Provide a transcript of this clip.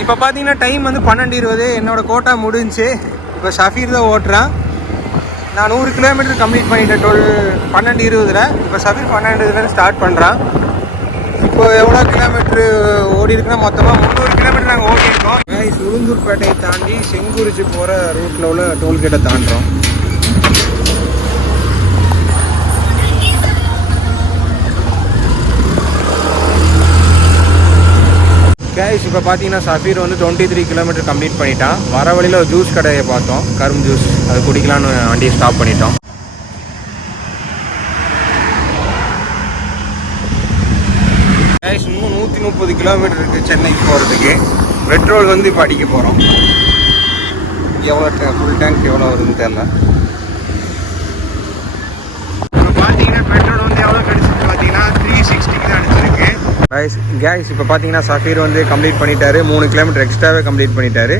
இப்போ பார்த்தீங்கன்னா டைம் வந்து 12:20. என்னோடய கோட்டா முடிஞ்சு. இப்போ ஷஃபீர் தான் ஓட்டுறான். நான் 100 கிலோமீட்டர் கம்ப்ளீட் பண்ணிட்டேன் 12:20. இப்போ ஷஃபீர் 12:20 ஸ்டார்ட் பண்ணுறான். இப்போ எவ்வளோ கிலோமீட்ரு ஓடி இருக்குன்னா மொத்தமாக 300 கிலோமீட்டர் நாங்கள் ஓடிருக்கோம். உளுந்தூர்பேட்டையை தாண்டி செங்குறிச்சி போகிற ரூட்டில் உள்ள டோல்கேட்டை தாண்டுறோம். கேஷ் இப்போ பார்த்தீங்கன்னா ஷஃபீர் வந்து 23 கிலோமீட்டர் கம்ப்ளீட் பண்ணிட்டான். வர வழியில் ஒரு ஜூஸ் கடையை பார்த்தோம், கரும்பு ஜூஸ். அது குடிக்கலான்னு வண்டியை ஸ்டாப் பண்ணிட்டோம். கேஷ் இன்னும் 130 கிலோமீட்டர் இருக்குது சென்னைக்கு போகிறதுக்கு. பெட்ரோல் வந்து இப்போ அடிக்க போகிறோம். எவ்வளோ ஃபுல் டேங்க் எவ்வளோ வருதுன்னு தெரில. இப்போ பார்த்தீங்கன்னா பெட்ரோல் வந்து எவ்வளோ கிடச்சிருக்கு பார்த்தீங்கன்னா 360 தான் அடிச்சிருக்கு. கேஸ் இப்போ பார்த்தீங்கன்னா ஷஃபீர் வந்து கம்ப்ளீட் பண்ணிட்டாரு. 3 கிலோமீட்டர் எக்ஸ்ட்ராவே கம்ப்ளீட் பண்ணிட்டாரு.